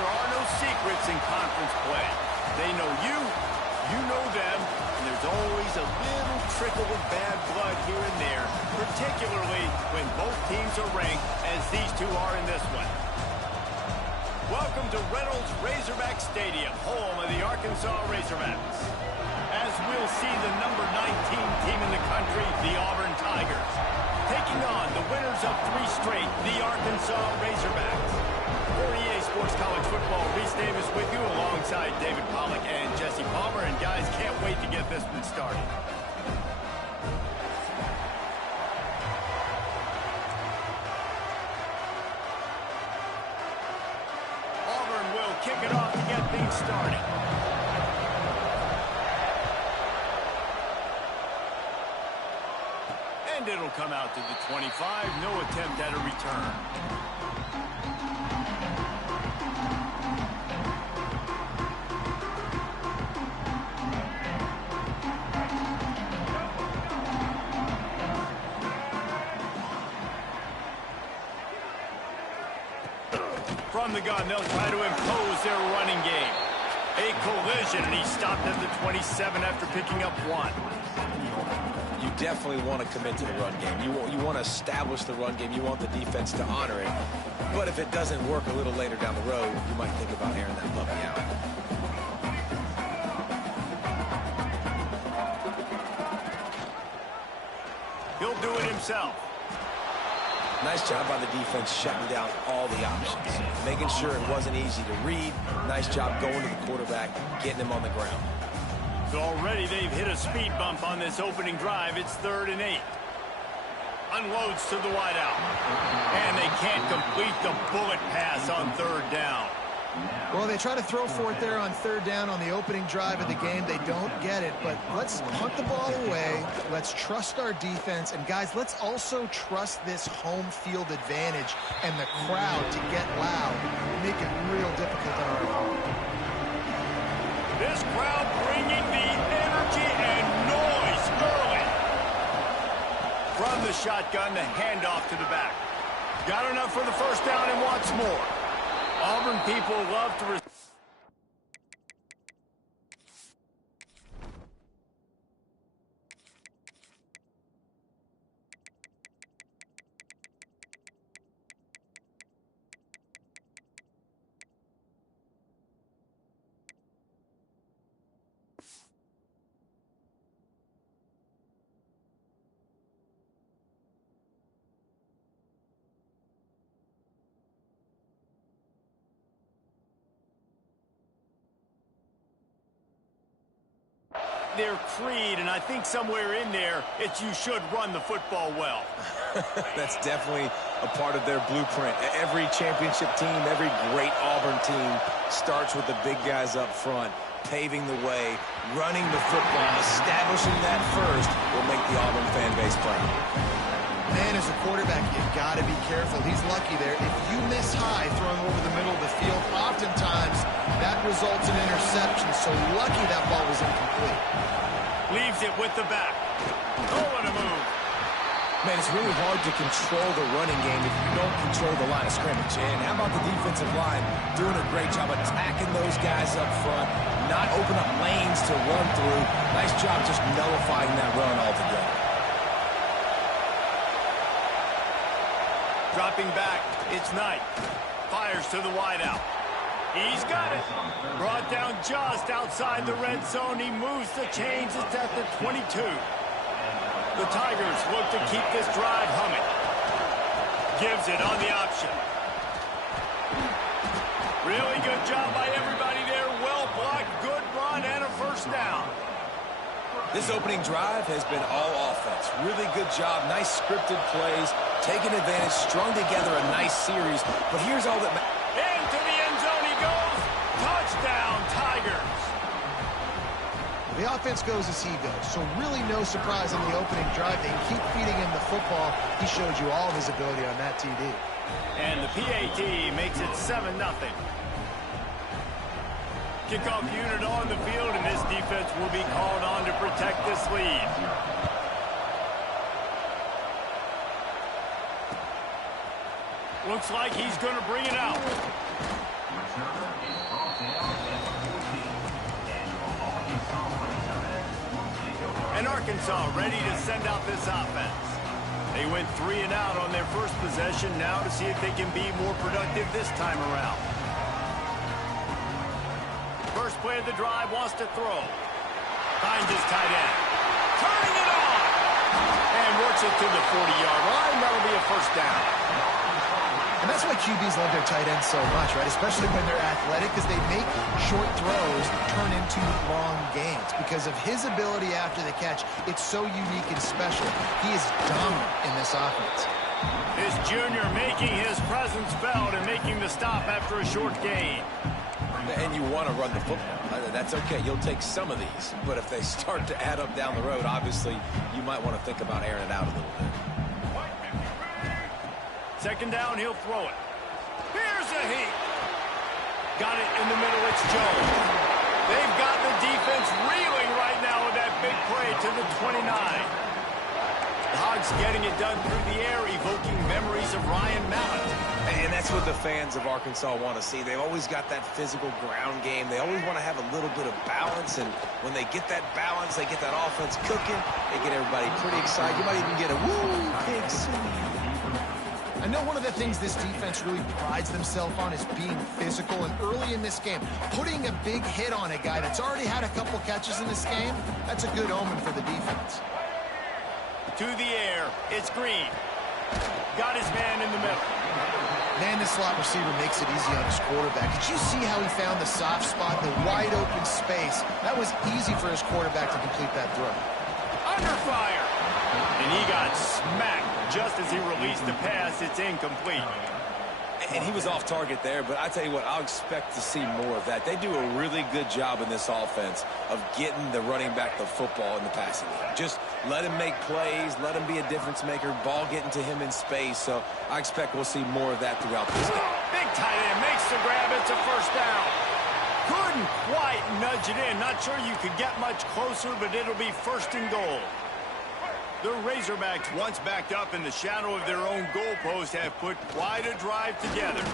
there are no secrets in conference play. They know you, you know them, and there's always a little trickle of bad blood here and there, particularly when both teams are ranked, as these two are in this one. Welcome to Reynolds Razorback Stadium, home of the Arkansas Razorbacks. As we'll see the number 19 team in the country, the Auburn Tigers, taking on the winners of 3 straight, the Arkansas Razorbacks. For EA Sports College Football, Reese Davis with you alongside David Pollack and Jesse Palmer. And guys, can't wait to get this one started. Auburn will kick it off to get things started. And it'll come out to the 25. No attempt at a return. From the gun, they'll try to impose their running game. A collision, and he stopped at the 27 after picking up 1. You definitely want to commit to the run game. You want to establish the run game. You want the defense to honor it. But if it doesn't work a little later down the road, you might think about airing that puppy out. He'll do it himself. Nice job by the defense shutting down all the options, making sure it wasn't easy to read. Nice job going to the quarterback, getting him on the ground. So already they've hit a speed bump on this opening drive. It's 3rd and 8. Unloads to the wideout. And they can't complete the bullet pass on 3rd down. Well, they try to throw for it there on 3rd down on the opening drive of the game. They don't get it, but let's punt the ball away. Let's trust our defense. And, guys, let's also trust this home field advantage and the crowd to get loud and make it real difficult on our opponent. This crowd bringing the energy and noise early. From the shotgun, the handoff to the back. Got enough for the 1st down and wants more. Auburn people love to their creed, and I think somewhere in there, it's you should run the football well. That's definitely a part of their blueprint. Every championship team, every great Auburn team starts with the big guys up front, paving the way, running the football, establishing that first will make the Auburn fan base proud. Man, as a quarterback, you've got to be careful. He's lucky there. If you miss high throwing over the middle of the field, oftentimes that results in interception. So lucky that ball was incomplete. Leaves it with the back. Oh, what a move. Man, it's really hard to control the running game if you don't control the line of scrimmage. And how about the defensive line doing a great job attacking those guys up front, not open up lanes to run through. Nice job just nullifying that run altogether. Dropping back, it's Knight. Fires to the wideout. He's got it. Brought down just outside the red zone. He moves the chains. It's at the 22. The Tigers look to keep this drive humming. Gives it on the option. Really good job by everybody there. Well blocked, good run, and a 1st down. This opening drive has been all offense. Really good job. Nice scripted plays. Taking advantage, strung together a nice series. But here's all that matters. Into the end zone he goes. Touchdown, Tigers. The offense goes as he goes, so really no surprise on the opening drive. They keep feeding him the football. He showed you all of his ability on that TD. And the PAT makes it 7-0. Kickoff unit on the field, and this defense will be called on to protect this lead. Looks like he's going to bring it out. Arkansas ready to send out this offense. They went 3 and out on their first possession. Now to see if they can be more productive this time around. First play of the drive, wants to throw. Finds his tight end. Turning it on! And works it to the 40-yard line. That'll be a first down. And that's why QBs love their tight ends so much, right? Especially when they're athletic, because they make short throws turn into long gains. Because of his ability after the catch, it's so unique and special. He is dominant in this offense. This junior making his presence felt and making the stop after a short gain. And you want to run the football. That's okay. You'll take some of these. But if they start to add up down the road, obviously, you might want to think about airing it out a little bit. Second down, he'll throw it. Here's a heat. Got it in the middle, it's Jones. They've got the defense reeling right now with that big play to the 29. The Hogs getting it done through the air, evoking memories of Ryan Mallett. And that's what the fans of Arkansas want to see. They've always got that physical ground game. They always want to have a little bit of balance. And when they get that balance, they get that offense cooking, they get everybody pretty excited. You might even get a woo, Pig City. I know one of the things this defense really prides themselves on is being physical, and early in this game, putting a big hit on a guy that's already had a couple catches in this game, that's a good omen for the defense. To the air, it's Green. Got his man in the middle. Man, this slot receiver makes it easy on his quarterback. Did you see how he found the soft spot, the wide open space? That was easy for his quarterback to complete that throw. Under fire. And he got smacked just as he released the pass. It's incomplete. And he was off target there, but I tell you what, I'll expect to see more of that. They do a really good job in this offense of getting the running back the football in the passing game. Just let him make plays, let him be a difference maker, ball getting to him in space. So I expect we'll see more of that throughout this game. Big tight end makes the grab. It's a first down. Couldn't quite nudge it in. Not sure you could get much closer, but it'll be first and goal. The Razorbacks, once backed up in the shadow of their own goalpost, have put quite a drive together.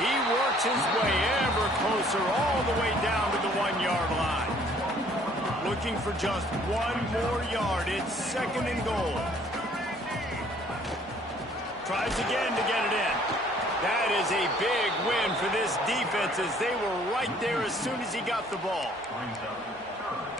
He works his way ever closer all the way down to the 1-yard line. Looking for just one more yard. It's second and goal. Tries again to get it in. That is a big win for this defense as they were right there as soon as he got the ball.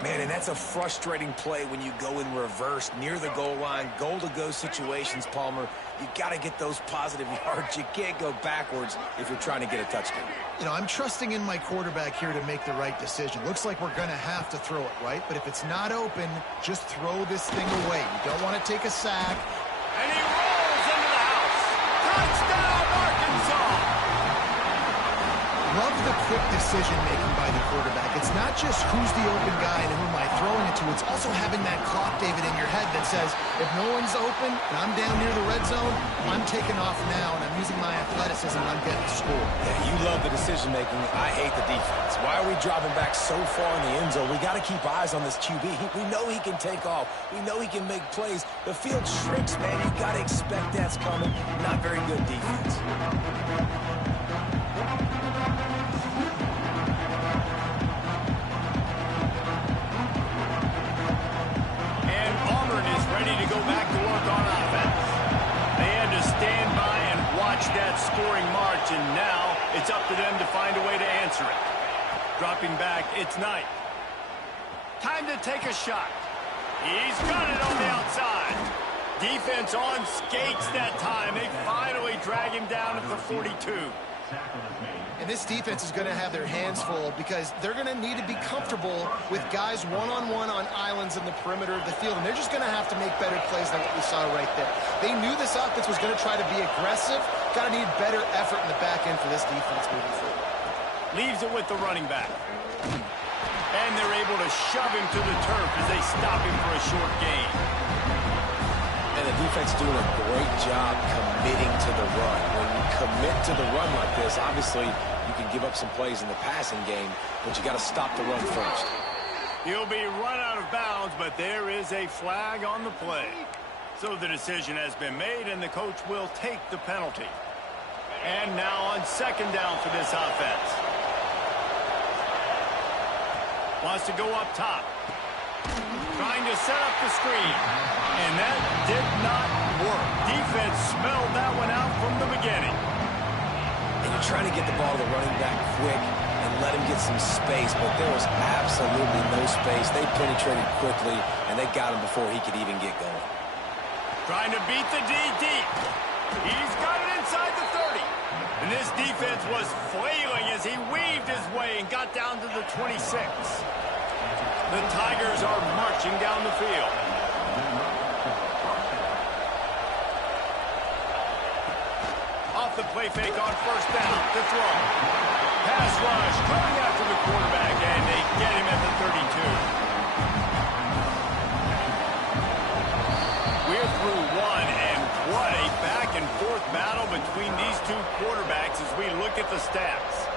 Man, and that's a frustrating play when you go in reverse near the goal line, goal-to-go situations, Palmer. You got to get those positive yards. You can't go backwards if you're trying to get a touchdown. You know, I'm trusting in my quarterback here to make the right decision. Looks like we're going to have to throw it, right? But if it's not open, just throw this thing away. You don't want to take a sack. And he rolls into the house. Touchdown, Arkansas! Love the quick decision-making by the quarterback. It's not just who's the open guy and who am I throwing it to. It's also having that clock, David, in your head that says, if no one's open and I'm down near the red zone, I'm taking off now, and I'm using my athleticism, and I'm getting the score. Yeah, you love the decision-making. I hate the defense. Why are we dropping back so far in the end zone? We got to keep eyes on this QB. We know he can take off. We know he can make plays. The field shrinks, man. You got to expect that's coming. Not very good defense. To go back to work on offense. They had to stand by and watch that scoring march, and now it's up to them to find a way to answer it. Dropping back, it's Knight. Time to take a shot. He's got it on the outside. Defense on skates that time. They finally drag him down at the 42. And this defense is going to have their hands full because they're going to need to be comfortable with guys one-on-one on islands in the perimeter of the field. And they're just going to have to make better plays than what we saw right there. They knew this offense was going to try to be aggressive. Got to need better effort in the back end for this defense moving forward. Leaves it with the running back. And they're able to shove him to the turf as they stop him for a short gain. And the defense doing a great job committing to the run. When you commit to the run like this, obviously you can give up some plays in the passing game, but you got to stop the run first. He'll be run out of bounds, but there is a flag on the play. So the decision has been made, and the coach will take the penalty. And now on second down for this offense. Wants to go up top. Trying to set up the screen. And that did not work. Defense smelled that one out from the beginning. And you're trying to get the ball to the running back quick and let him get some space, but there was absolutely no space. They penetrated quickly, and they got him before he could even get going. Trying to beat the D deep. He's got it inside the 30. And this defense was flailing as he weaved his way and got down to the 26. The Tigers are marching down the field. Off the play fake on first down to throw. Pass rush coming after the quarterback, and they get him at the 32. We're through one, and what a back-and-forth battle between these two quarterbacks as we look at the stats.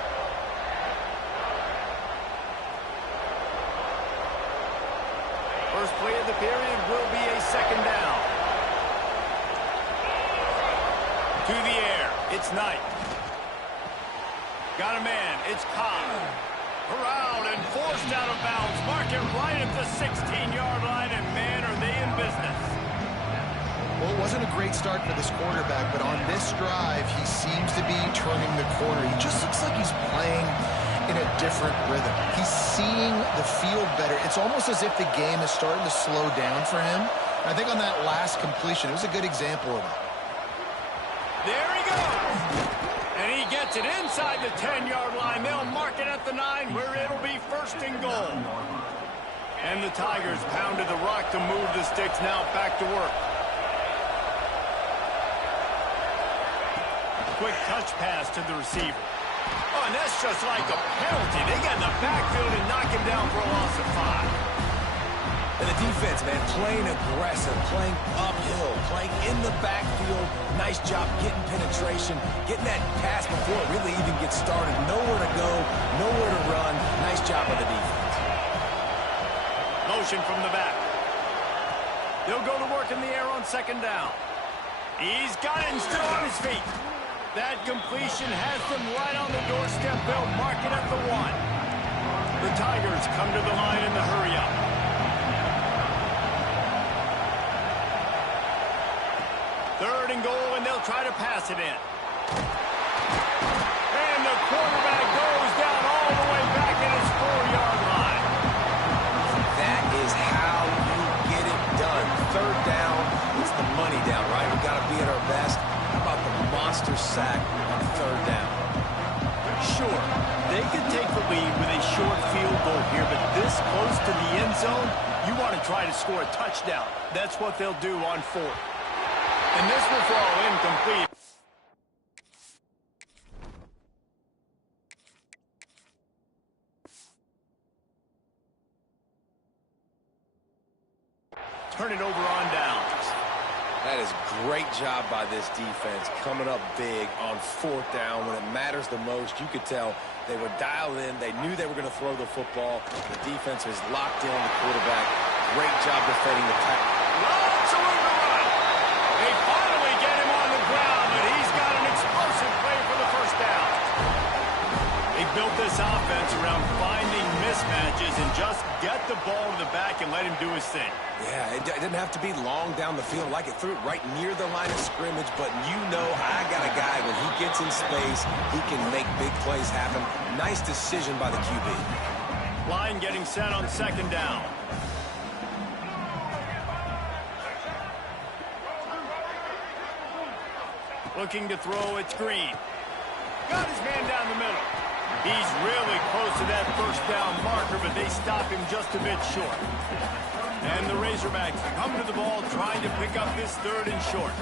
First play of the period will be a second down. To the air, it's Knight. Got a man, it's Cobb. Around and forced out of bounds. Mark it right at the 16-yard line, and man, are they in business. Well, it wasn't a great start for this quarterback, but on this drive, he seems to be turning the corner. He just looks like he's playing in a different rhythm. He's seeing the field better. It's almost as if the game is starting to slow down for him. And I think on that last completion, it was a good example of it. There he goes. And he gets it inside the 10-yard line. They'll mark it at the 9, where it'll be first and goal. And the Tigers pounded the rock to move the sticks. Now back to work. Quick touch pass to the receiver. Oh, and that's just like a penalty. They get in the backfield and knock him down for a loss of 5. And the defense, man, playing aggressive, playing uphill, playing in the backfield. Nice job getting penetration, getting that pass before it really even gets started. Nowhere to go, nowhere to run. Nice job by the defense. Motion from the back. They'll go to work in the air on second down. He's got it and still on his feet. That completion has them right on the doorstep. They'll mark it at the 1. The Tigers come to the line in the hurry-up. Third and goal, and they'll try to pass it in. And the quarterback goes down all the way back at his 4-yard line. That is how you get it done. Third down, it's the money down, right? We've got to be at our best. How about the monster sack on third down? Sure, they could take the lead with a short field goal here, but this close to the end zone, you want to try to score a touchdown. That's what they'll do on 4th. And this will fall incomplete. Turn it over on downs. That is great job by this defense, coming up big on 4th down when it matters the most. You could tell they were dialed in. They knew they were going to throw the football. The defense was locked in on the quarterback. Great job defending the tackle. Lots of room to run. They finally get him on the ground, but he's got an explosive play for the first down. They built this offense around finding mismatches and just get the ball to the back and let him do his thing. Yeah, it didn't have to be long down the field. Like it threw it right near the line of scrimmage, but you know I got a guy, when he gets in space, he can make big plays happen. Nice decision by the QB. Line getting set on second down. Looking to throw, it's Green. Got his man down the middle. He's really close to that first down marker, but they stop him just a bit short. And the Razorbacks come to the ball trying to pick up this 3rd and short.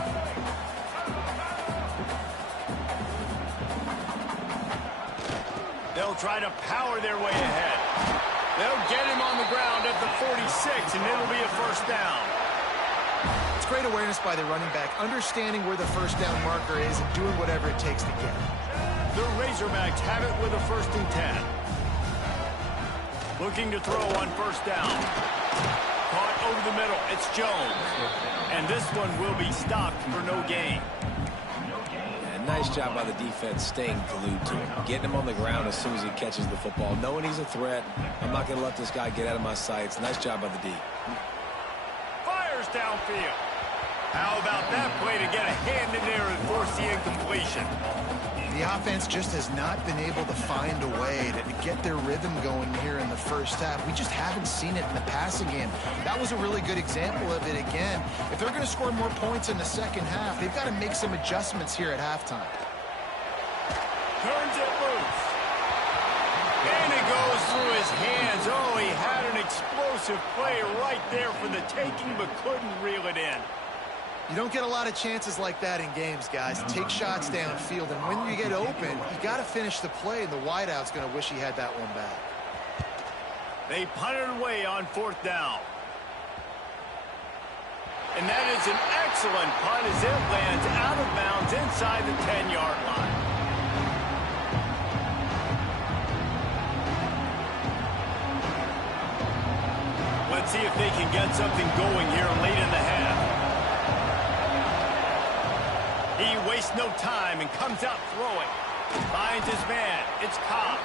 They'll try to power their way ahead. They'll get him on the ground at the 46, and it'll be a first down. It's great awareness by the running back, understanding where the first down marker is and doing whatever it takes to get it. The Razorbacks have it with a 1st and 10. Looking to throw on first down. Caught over the middle. It's Jones. And this one will be stopped for no gain. And nice job by the defense staying glued to him, getting him on the ground as soon as he catches the football, knowing he's a threat. I'm not going to let this guy get out of my sights. Nice job by the D. Fires downfield. How about that play to get a hand in there and force the incompletion? The offense just has not been able to find a way to get their rhythm going here in the first half. We just haven't seen it in the passing game. That was a really good example of it again. If they're going to score more points in the second half, they've got to make some adjustments here at halftime. Turns it loose. And it goes through his hands. Oh, he had an explosive play right there for the taking, but couldn't reel it in. You don't get a lot of chances like that in games, guys. Take shots downfield, and when you get open, you got to finish the play, and the wideout's going to wish he had that one back. They punted away on 4th down. And that is an excellent punt as it lands out of bounds inside the 10-yard line. Let's see if they can get something going here late in the half. He wastes no time and comes out throwing. Finds his man. It's Cobb.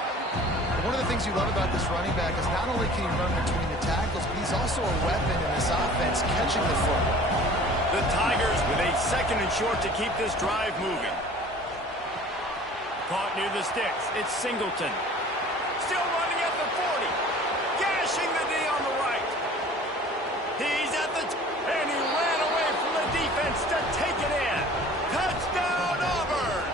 One of the things you love about this running back is not only can he run between the tackles, but he's also a weapon in this offense catching the football. The Tigers with a 2nd and short to keep this drive moving. Caught near the sticks. It's Singleton. Still running at the 40. Gashing the knee on the right. He's at the and he ran away from the defense to take it in. Touchdown, Auburn!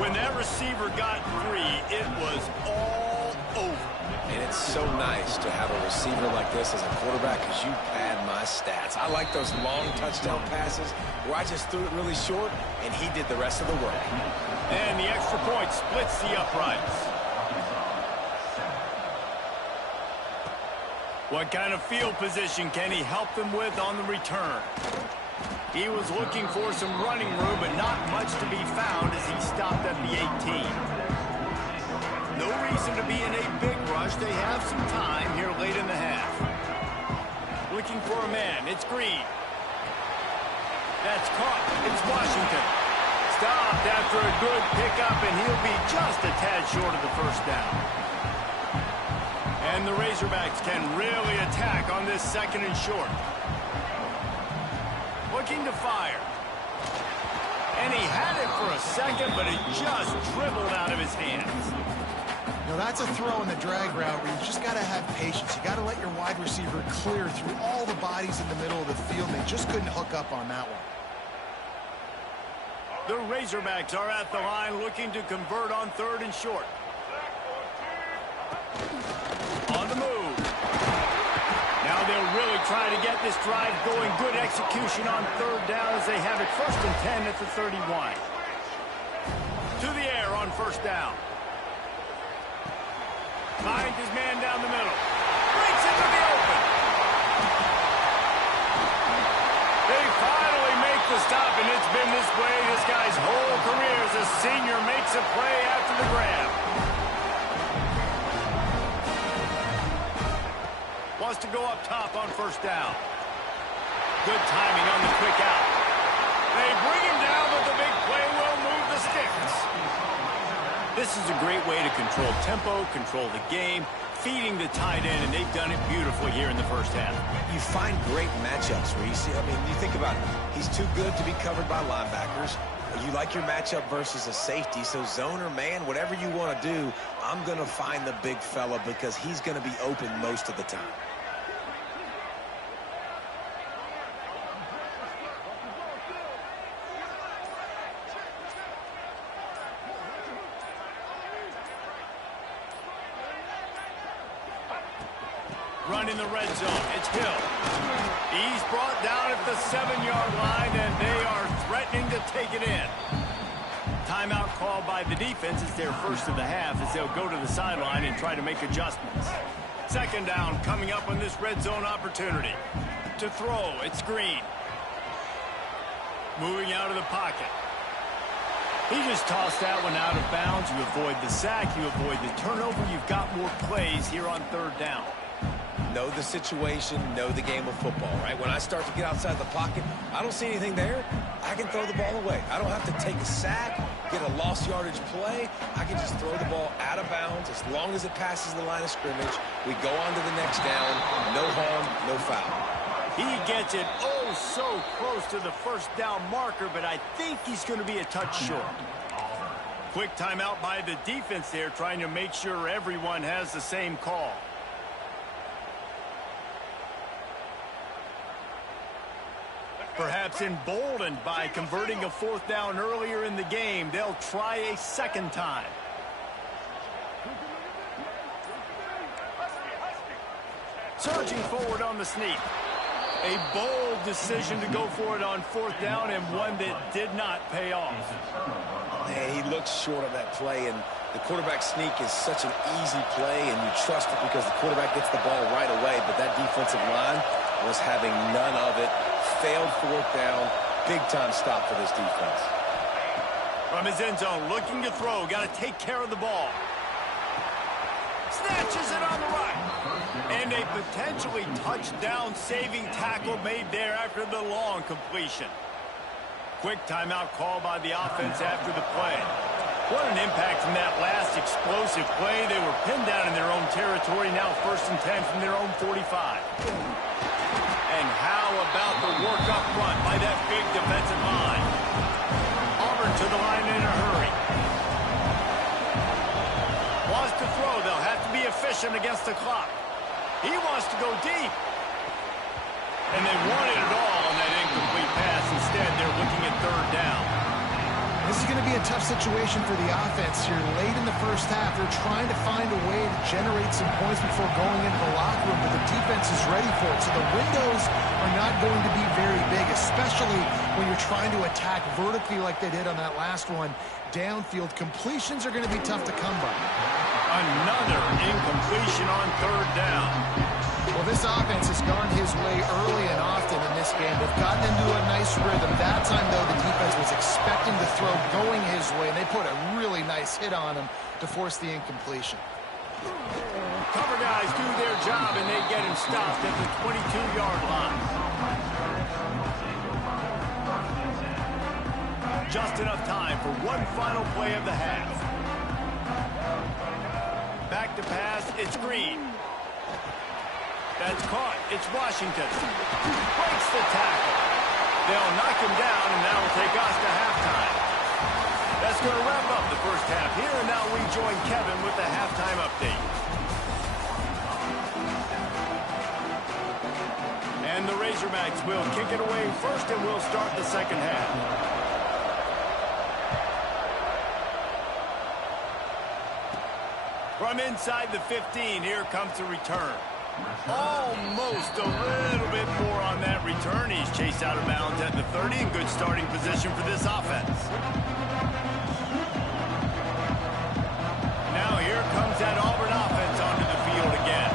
When that receiver got 3, it was all over. And it's so nice to have a receiver like this as a quarterback because you pad my stats. I like those long touchdown passes where I just threw it really short and he did the rest of the work. And the extra point splits the uprights. What kind of field position can he help them with on the return? He was looking for some running room, but not much to be found as he stopped at the 18. No reason to be in a big rush. They have some time here late in the half. Looking for a man. It's Green. That's caught. It's Washington. Stopped after a good pickup, and he'll be just a tad short of the 1st down. And the Razorbacks can really attack on this 2nd and short. Looking to fire. And he had it for a second, but it just dribbled out of his hands. Now that's a throw in the drag route where you just got to have patience. You got to let your wide receiver clear through all the bodies in the middle of the field. They just couldn't hook up on that one. The Razorbacks are at the line looking to convert on 3rd and short. On the move. Now they'll really try to get this drive going. Good execution on 3rd down as they have it 1st and 10 at the 31. To the air on 1st down. Finds his man down the middle. Breaks into the open. They finally make the stop, and it's been this way this guy's whole career as a senior makes a play after the grab. Wants to go up top on 1st down. Good timing on the quick out. They bring him down, but the big play will move the sticks. This is a great way to control tempo, control the game, feeding the tight end, and they've done it beautifully here in the 1st half. You find great matchups, Reese. I mean, you think about it. He's too good to be covered by linebackers. You like your matchup versus a safety, so zone or man, whatever you want to do, I'm going to find the big fella because he's going to be open most of the time. Run in the red zone. It's Hill. He's brought down at the 7-yard line, and they are threatening to take it in. Timeout called by the defense. It's their 1st of the half as they'll go to the sideline and try to make adjustments. 2nd down coming up on this red zone opportunity. To throw, it's Green. Moving out of the pocket. He just tossed that one out of bounds. You avoid the sack. You avoid the turnover. You've got more plays here on 3rd down. Know the situation, know the game of football, right? When I start to get outside the pocket, I don't see anything there, I can throw the ball away. I don't have to take a sack, get a lost yardage play. I can just throw the ball out of bounds as long as it passes the line of scrimmage. We go on to the next down, no harm, no foul. He gets it oh so close to the first down marker, but I think he's going to be a touch short. Quick timeout by the defense there, trying to make sure everyone has the same call. Perhaps emboldened by converting a fourth down earlier in the game, they'll try a second time. Surging forward on the sneak. A bold decision to go for it on fourth down, and one that did not pay off. Man, he looks short of that play, and the quarterback sneak is such an easy play, and you trust it because the quarterback gets the ball right away, but that defensive line was having none of it. Failed fourth down. Big-time stop for this defense. From his end zone, looking to throw. Got to take care of the ball. Snatches it on the right. And a potentially touchdown-saving tackle made there after the long completion. Quick timeout call by the offense after the play. What an impact from that last explosive play. They were pinned down in their own territory, now 1st and 10 from their own 45. And how about the work up front by that big defensive line? Auburn to the line in a hurry. Wants to throw. They'll have to be efficient against the clock. He wants to go deep. And they wanted it all on that incomplete pass. Instead, they're looking at third down. This is going to be a tough situation for the offense here. Late in the first half, they're trying to find a way to generate some points before going into the locker room, but the defense is ready for it. So the windows are not going to be very big, especially when you're trying to attack vertically like they did on that last one. Downfield completions are going to be tough to come by. Another incompletion on third down. Well, this offense has gone his way early and often in this game. They've gotten into a nice rhythm. That time, though, the defense was expecting the throw going his way, and they put a really nice hit on him to force the incompletion. Cover guys do their job, and they get him stopped at the 22-yard line. Just enough time for one final play of the half. Back to pass, it's Green. That's caught. It's Washington. Breaks the tackle. They'll knock him down, and that'll take us to halftime. That's going to wrap up the first half here, and now we join Kevin with the halftime update. And the Razorbacks will kick it away first, and we'll start the second half. From inside the 15, here comes the return. Almost a little bit more on that return. He's chased out of bounds at the 30 in good starting position for this offense. Now here comes that Auburn offense onto the field again.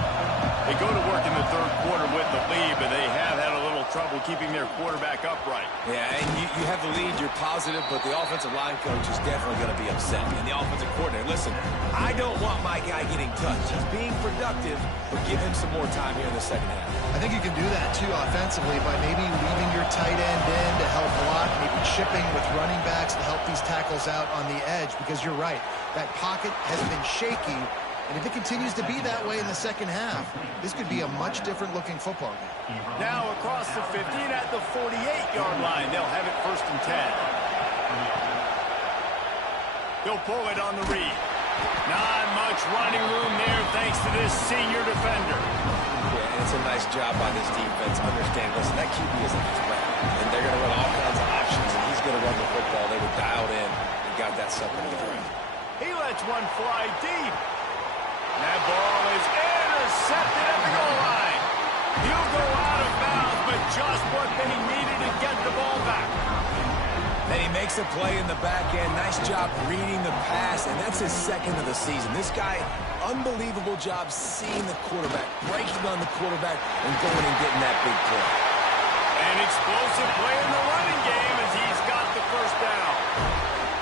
They go to work in the third quarter with the lead, but they have had a little trouble keeping their quarterback upright. Yeah, and you have the lead, you're positive, but the offensive line coach is definitely going to be upset. And the offensive coordinator, listen, I don't want my guy getting touched. He's being productive, but give him some more time here in the second half. I think you can do that, too, offensively, by maybe leaving your tight end in to help block, maybe chipping with running backs to help these tackles out on the edge, because you're right, that pocket has been shaky, and if it continues to be that way in the second half, this could be a much different-looking football game. Now across the 15 at the 48-yard line. They'll have it 1st and 10. They'll pull it on the read. Not much running room there thanks to this senior defender. Yeah, and it's a nice job by this defense. Understand, listen, that QB is a threat, and they're going to run all kinds of options, and he's going to run the football. They were dialed in and got that stuff in the ground. He lets one fly deep. That ball is intercepted at the goal line. He'll go out of bounds, but just what they needed to get the ball back. Then he makes a play in the back end. Nice job reading the pass, and that's his second of the season. This guy, unbelievable job seeing the quarterback, breaking on the quarterback, and going and getting that big play. An explosive play in the running game as he's got the first down.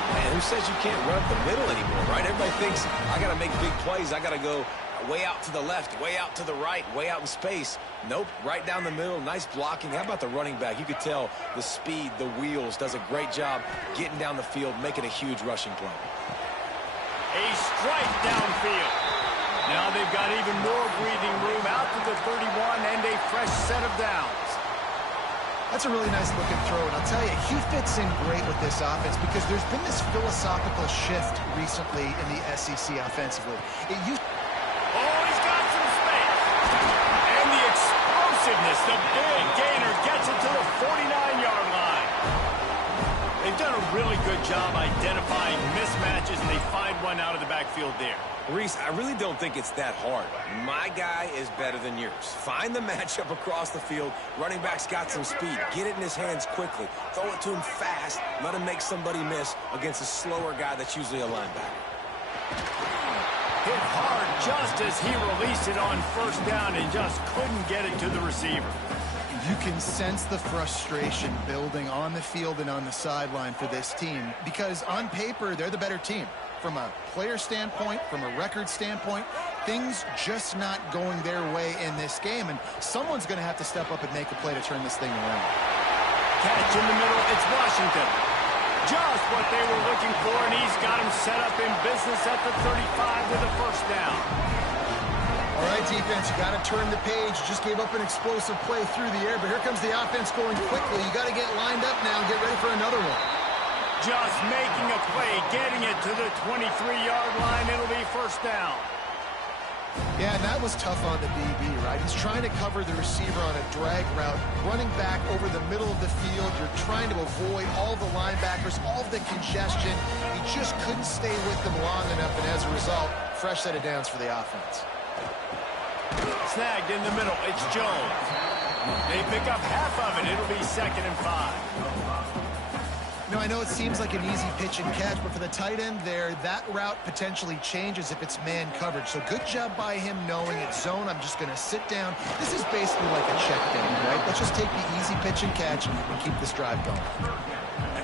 Man, who says you can't run up the middle anymore, right? Everybody thinks, I got to make big plays. I got to go way out to the left, way out to the right, way out in space. Nope, right down the middle. Nice blocking. How about the running back? You could tell the speed, the wheels, does a great job getting down the field, making a huge rushing play. A strike downfield. Now they've got even more breathing room out to the 31 and a fresh set of downs. That's a really nice looking throw, and I'll tell you, he fits in great with this offense because there's been this philosophical shift recently in the SEC offensively. It used. Oh, he's got some space. And the explosiveness, the big gainer gets it to the 49-yard line. They've done a really good job identifying mismatches, and they find one out of the backfield there. Reese, I really don't think it's that hard. My guy is better than yours. Find the matchup across the field. Running back's got some speed. Get it in his hands quickly. Throw it to him fast. Let him make somebody miss against a slower guy that's usually a linebacker. Hit hard just as he released it on first down and just couldn't get it to the receiver. You can sense the frustration building on the field and on the sideline for this team because on paper, they're the better team. From a player standpoint, from a record standpoint, things just not going their way in this game, and someone's going to have to step up and make a play to turn this thing around. Catch in the middle, it's Washington. Just what they were looking for, and he's got him set up in business at the 35 with a first down. All right, defense, you got to turn the page. Just gave up an explosive play through the air, but here comes the offense going quickly. You got to get lined up now and get ready for another one. Just making a play, getting it to the 23-yard line. It'll be first down. Yeah, and that was tough on the DB, right? He's trying to cover the receiver on a drag route, running back over the middle of the field. You're trying to avoid all the linebackers, all the congestion. He just couldn't stay with them long enough, and as a result, fresh set of downs for the offense. Snagged in the middle. It's Jones. They pick up half of it. It'll be 2nd and 5. Now, I know it seems like an easy pitch and catch, but for the tight end there, that route potentially changes if it's man coverage. So good job by him knowing it's zone. I'm just going to sit down. This is basically like a check down, right? Let's just take the easy pitch and catch and keep this drive going.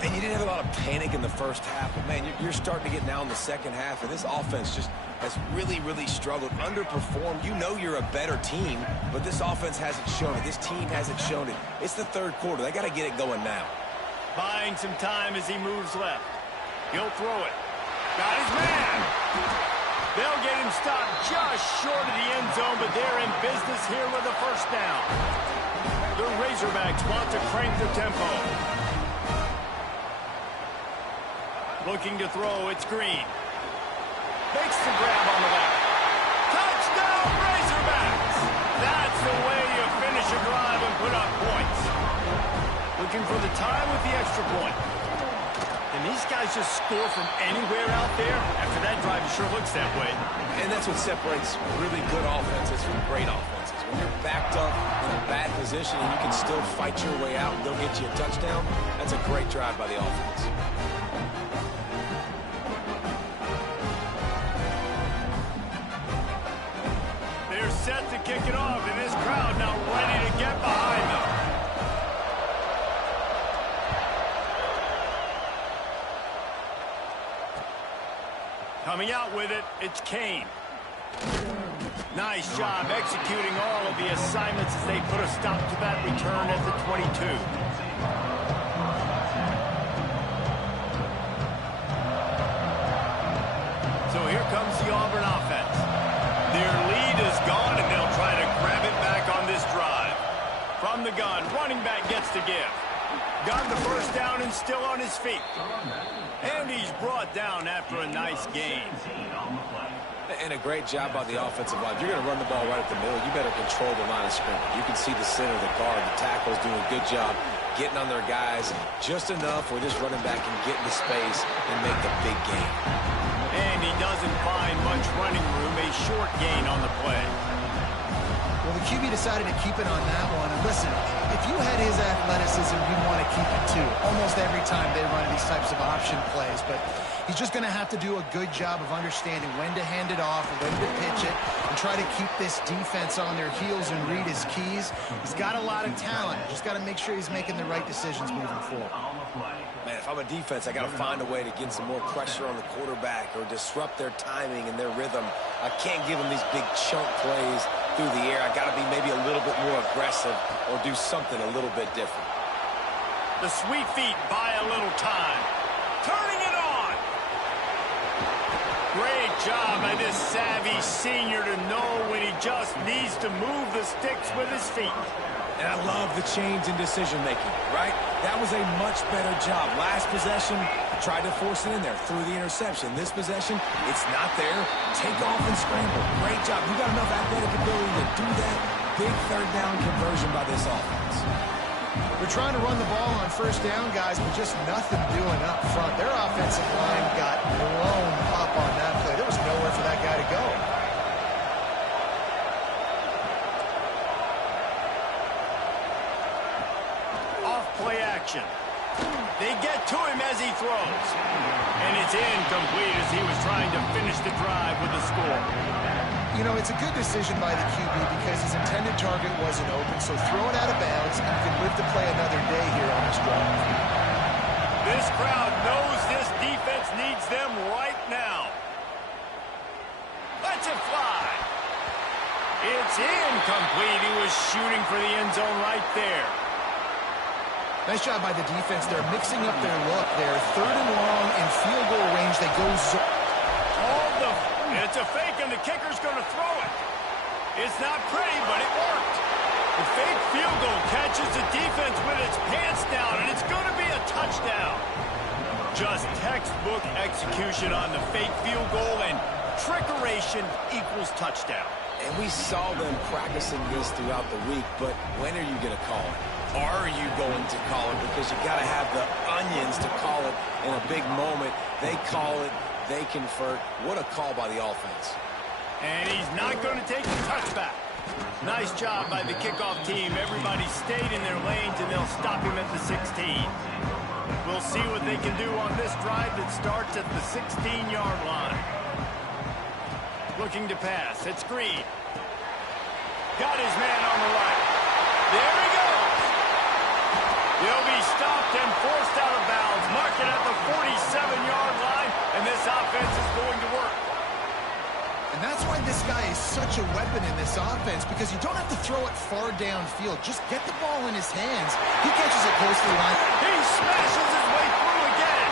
And you didn't have a lot of panic in the first half, but, man, you're starting to get now in the second half, and this offense just has really, really struggled, underperformed. You know you're a better team, but this offense hasn't shown it. This team hasn't shown it. It's the third quarter. They got to get it going now. Buying some time as he moves left. He'll throw it. Got his man. They'll get him stopped just short of the end zone, but they're in business here with a first down. The Razorbacks want to crank the tempo. Looking to throw, it's Green. Makes the grab on the left. Touchdown, Razorbacks! That's the way you finish a drive and put up points. Looking for the tie with the extra point. And these guys just score from anywhere out there. After that drive, it sure looks that way. And that's what separates really good offenses from great offenses. When you're backed up in a bad position and you can still fight your way out and go get you a touchdown, that's a great drive by the offense. They're set to kick it off, and this crowd now ready to get behind them. Coming out with it, it's Kane. Nice job executing all of the assignments as they put a stop to that return at the 22. So here comes the Auburn offense. Their lead is gone, and they'll try to grab it back on this drive. From the gun, running back gets to give. Got the first down and still on his feet. And he's brought down after a nice gain. And a great job by the offensive line. If you're going to run the ball right at the middle, you better control the line of scrimmage. You can see the center, the guard, the tackles doing a good job getting on their guys just enough where this running back can get into space and make the big gain. And he doesn't find much running room, a short gain on the play. Well, the QB decided to keep it on that one. And listen, if you had his athleticism, you'd want to keep it too. Almost every time they run these types of option plays. But he's just going to have to do a good job of understanding when to hand it off and when to pitch it and try to keep this defense on their heels and read his keys. He's got a lot of talent. Just got to make sure he's making the right decisions moving forward. Man, if I'm a defense, I got to find a way to get some more pressure on the quarterback or disrupt their timing and their rhythm. I can't give them these big chunk plays through the air. I got to be maybe a little bit more aggressive or do something a little bit different. The sweet feet buy a little time. Turning it on. Great job by this savvy senior to know when he just needs to move the sticks with his feet. And I love the change in decision-making, right? That was a much better job. Last possession, tried to force it in there, threw the interception. This possession, it's not there. Take off and scramble. Great job. You got enough athletic ability to do that. Big third down conversion by this offense. They're trying to run the ball on first down, guys, but just nothing doing up front. Their offensive line got blown up on that play. There was nowhere for that guy to go. Play action. They get to him as he throws. And it's incomplete as he was trying to finish the drive with a score. You know, it's a good decision by the QB because his intended target wasn't open, so throw it out of bounds and you can live to play another day here on this drive. This crowd knows this defense needs them right now. Let's it fly. It's incomplete. He was shooting for the end zone right there. Nice job by the defense. They're mixing up their look there. Third and long in field goal range. They go it's a fake, and the kicker's going to throw it. It's not pretty, but it worked. The fake field goal catches the defense with its pants down, and it's going to be a touchdown. Just textbook execution on the fake field goal, and trickeration equals touchdown. And we saw them practicing this throughout the week, but when are you going to call it? Are you going to call it? Because you got to have the onions to call it in a big moment. They call it, they convert. What a call by the offense. And he's not going to take the touchback. Nice job by the kickoff team. Everybody stayed in their lanes, and they'll stop him at the 16. We'll see what they can do on this drive that starts at the 16-yard line. Looking to pass. It's Green. Got his man on the right. There he goes. He'll be stopped and forced out of bounds. Mark it at the 47-yard line, and this offense is going to work. And that's why this guy is such a weapon in this offense, because you don't have to throw it far downfield. Just get the ball in his hands. He catches it close to the line. He smashes his way through again.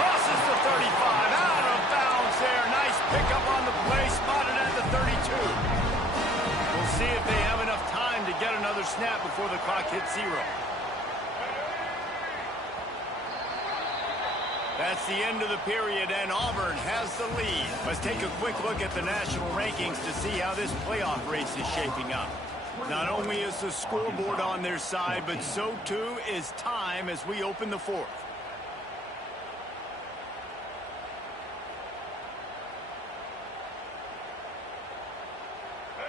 Crosses the 35. Out of bounds there. Nice pickup on the play. Spotted at the 32. We'll see if they have enough time to get another snap before the clock hits 0. That's the end of the period, and Auburn has the lead. Let's take a quick look at the national rankings to see how this playoff race is shaping up. Not only is the scoreboard on their side, but so too is time as we open the fourth.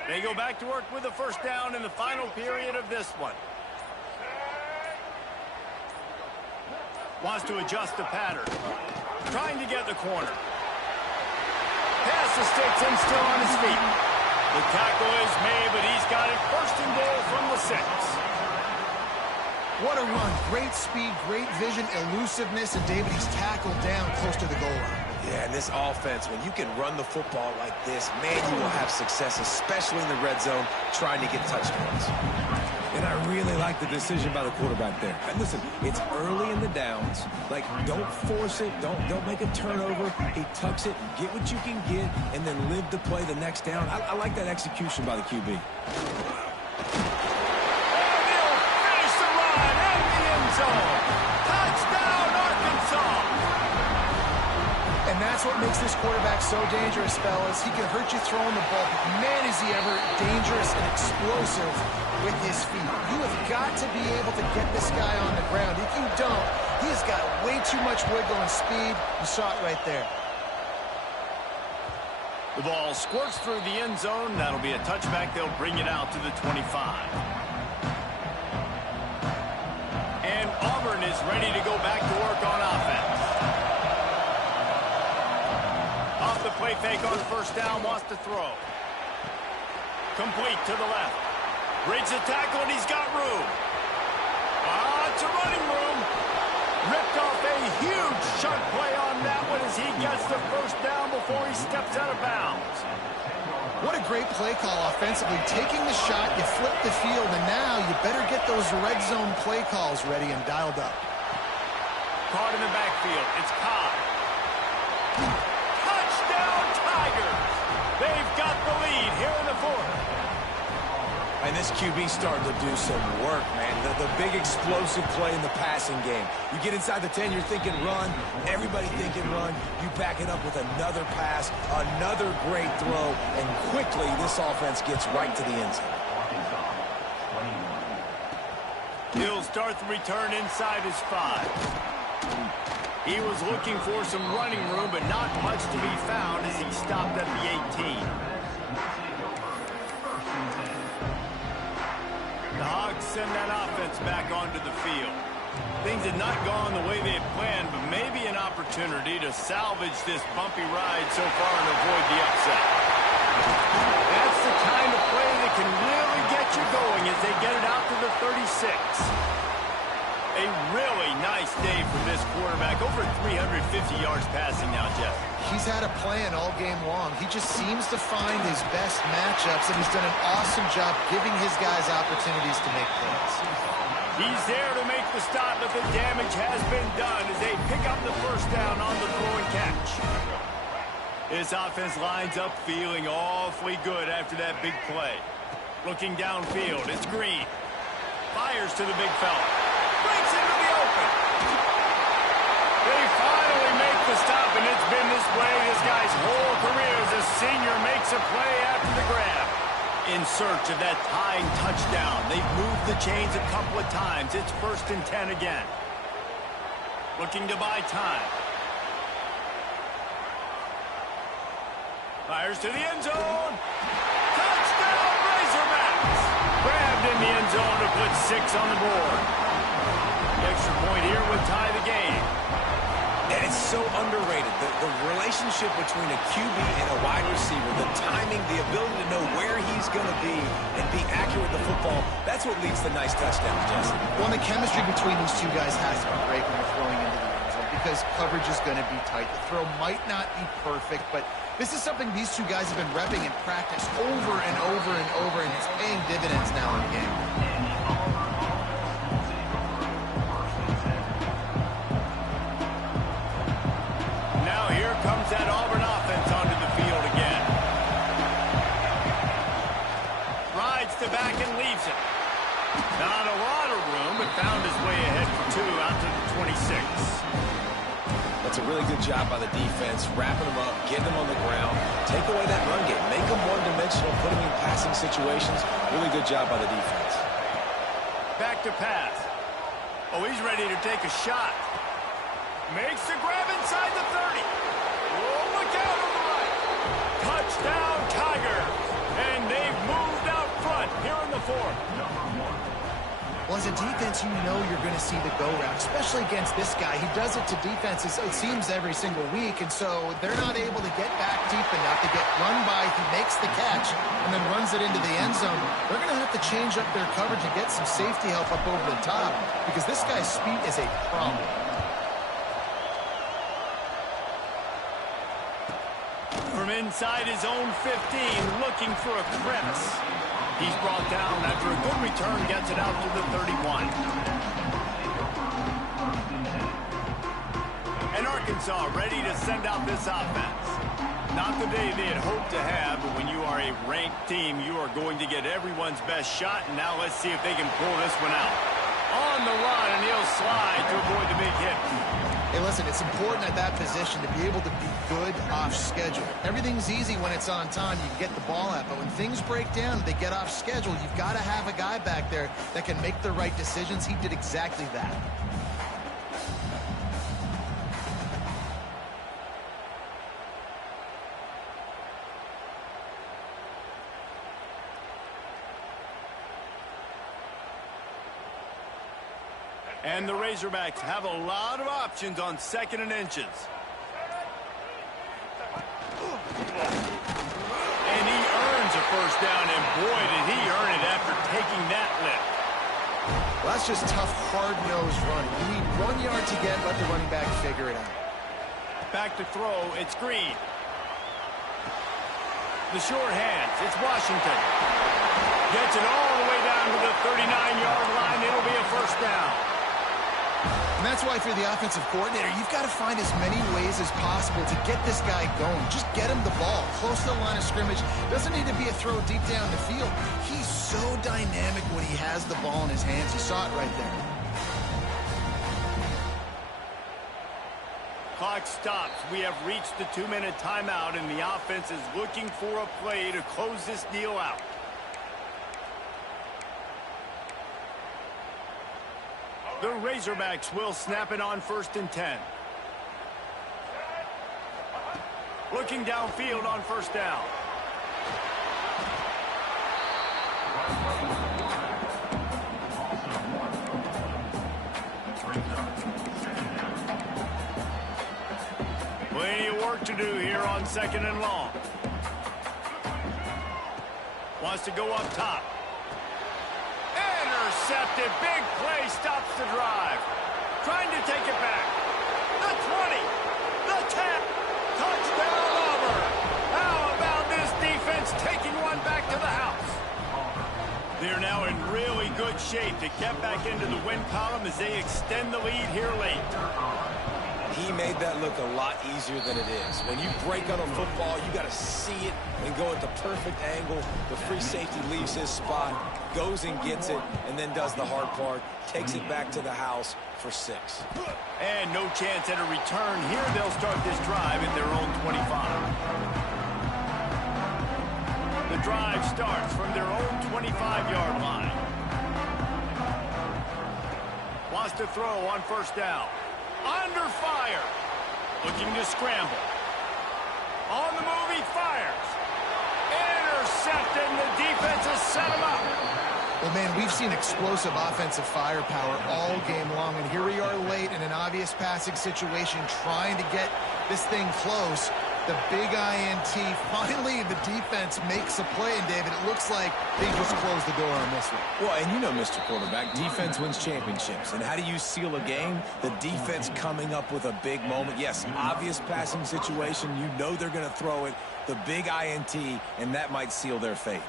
They go back to work with a first down in the final period of this one. Wants to adjust the pattern. Trying to get the corner. Pass the sticks and still on his feet. The tackle is made, but he's got it first and goal from the 6. What a run. Great speed, great vision, elusiveness, and David, he's tackled down close to the goal line. Yeah, and this offense, when you can run the football like this, man, you will have success, especially in the red zone, trying to get touchdowns. And I really like the decision by the quarterback there. And listen, it's early in the downs. Like, don't force it. Don't make a turnover. He tucks it, get what you can get, and then live to play the next down. I like that execution by the QB. And they'll finish the run in the end zone. Touchdown, Arkansas. And that's what makes this quarterback so dangerous, fellas. He can hurt you throwing the ball, but man, is he ever dangerous and explosive with his feet. You have got to be able to get this guy on the ground. If you don't, he has got way too much wiggle and speed. You saw it right there. The ball squirts through the end zone. That'll be a touchback. They'll bring it out to the 25. And Auburn is ready to go back to work on offense. Off the play fake on first down, wants to throw. Complete to the left. Breaks the tackle, and he's got room. It's a running room. Ripped off a huge chunk play on that one as he gets the first down before he steps out of bounds. What a great play call offensively. Taking the shot, you flip the field, and now you better get those red zone play calls ready and dialed up. Caught in the backfield. It's Cobb. Touchdown, Tigers! They've got the lead here in the fourth. And this QB starting to do some work, man. The big explosive play in the passing game. You get inside the 10, you're thinking run. Everybody thinking run. You back it up with another pass, another great throw, and quickly this offense gets right to the end zone. He'll start the return inside his 5. He was looking for some running room, but not much to be found as he stopped at the 18. The Hogs send that offense back onto the field. Things had not gone the way they had planned, but maybe an opportunity to salvage this bumpy ride so far and avoid the upset. That's the kind of play that can really get you going as they get it out to the 36. A really nice day from this quarterback. Over 350 yards passing now, Jeff. He's had a plan all game long. He just seems to find his best matchups, and he's done an awesome job giving his guys opportunities to make plays. He's there to make the stop, but the damage has been done as they pick up the first down on the throw and catch. This offense lines up feeling awfully good after that big play. Looking downfield, it's Green. Fires to the big fella. Breaks into the open. They finally make the stop, and it's been this way this guy's whole career as a senior makes a play after the grab. In search of that tying touchdown. They've moved the chains a couple of times. It's 1st and 10 again. Looking to buy time. Fires to the end zone. Touchdown, Razorbacks! Grabbed in the end zone to put 6 on the board. The extra point here would tie the game. And it's so underrated. The relationship between a QB and a wide receiver, the timing, the ability to know where he's going to be and be accurate with the football, that's what leads to nice touchdowns, Jesse. Well, the chemistry between these two guys has to be great when you're throwing into the end zone because coverage is going to be tight. The throw might not be perfect, but this is something these two guys have been repping in practice over and over and over, and it's paying dividends now in the game. Now here comes that Auburn offense onto the field again. Rides the back and leaves it. Not a lot of room, but found his way ahead for 2 out to the 26. That's a really good job by the defense, wrapping them up, getting them on the ground, take away that run game, make them one-dimensional, put them in passing situations. Really good job by the defense. Back to pass. Oh, he's ready to take a shot. Makes the grab inside the 30. Oh, look out on the right. Touchdown, Tigers. And they've moved out front here in the fourth. Well, as a defense, you know you're going to see the go route, especially against this guy. He does it to defenses, it seems, every single week, and so they're not able to get back deep enough to get run by. He makes the catch and then runs it into the end zone. They're going to have to change up their coverage and get some safety help up over the top because this guy's speed is a problem. From inside his own 15, looking for a crevice. He's brought down after a good return, gets it out to the 31. And Arkansas ready to send out this offense. Not the day they had hoped to have, but when you are a ranked team, you are going to get everyone's best shot, and now let's see if they can pull this one out. On the run, and he'll slide to avoid the big hit. Hey, listen, it's important at that position to be able to be good off schedule. Everything's easy when it's on time. You can get the ball out, but when things break down, they get off schedule. You've got to have a guy back there that can make the right decisions. He did exactly that. And the Razorbacks have a lot of options on 2nd and inches. And he earns a first down, and boy, did he earn it after taking that lift. Well, that's just tough, hard-nosed running. You need 1 yard to get, let the running back figure it out. Back to throw, it's Green. The short hands, it's Washington. Gets it all the way down to the 39-yard line. It'll be a first down. And that's why if you're the offensive coordinator, you've got to find as many ways as possible to get this guy going. Just get him the ball close to the line of scrimmage. Doesn't need to be a throw deep down the field. He's so dynamic when he has the ball in his hands. You saw it right there. Clock stops. We have reached the 2-minute timeout, and the offense is looking for a play to close this deal out. The Razorbacks will snap it on 1st and 10. Looking downfield on 1st down. Plenty of work to do here on 2nd and long. Wants to go up top. Intercepted. Big play stops the drive. Trying to take it back. The 20. The 10. Touchdown, Auburn. How about this defense taking one back to the house? They're now in really good shape to get back into the win column as they extend the lead here late. He made that look a lot easier than it is. When you break on a football, you got to see it and go at the perfect angle. The free safety leaves his spot, goes and gets it, and then does the hard part, takes it back to the house for 6. And no chance at a return here. They'll start this drive at their own 25. The drive starts from their own 25-yard line. Wants to throw on 1st down. Under fire. Looking to scramble. On the move, he fires. Intercepted, and the defense has set him up. Well, man, we've seen explosive offensive firepower all game long, and here we are late in an obvious passing situation trying to get this thing close. The big INT, finally the defense makes a play, and David, it looks like they just closed the door on this one. Well, and you know, Mr. Quarterback, defense wins championships. And how do you seal a game? The defense coming up with a big moment. Yes, obvious passing situation. You know they're going to throw it. The big INT, and that might seal their fate.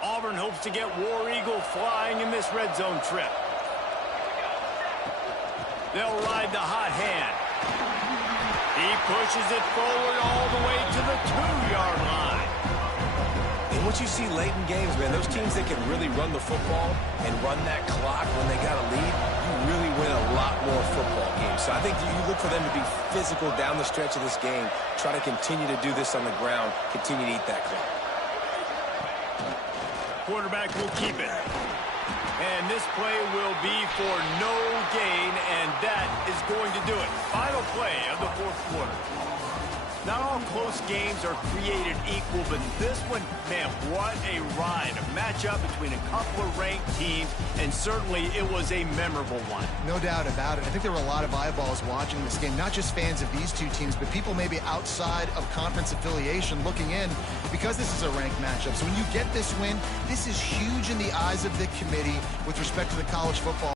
Auburn hopes to get War Eagle flying in this red zone trip. They'll ride the hot hand. He pushes it forward all the way to the 2-yard line. And what you see late in games, man, those teams that can really run the football and run that clock when they got a lead, you really win a lot more football games. So I think you look for them to be physical down the stretch of this game, try to continue to do this on the ground, continue to eat that clock. Quarterback will keep it. And this play will be for no gain, and that is going to do it. Final play of the 4th quarter. Not all close games are created equal, but this one, man, what a ride. A matchup between a couple of ranked teams, and certainly it was a memorable one. No doubt about it. I think there were a lot of eyeballs watching this game, not just fans of these two teams, but people maybe outside of conference affiliation looking in because this is a ranked matchup. So when you get this win, this is huge in the eyes of the committee with respect to the college football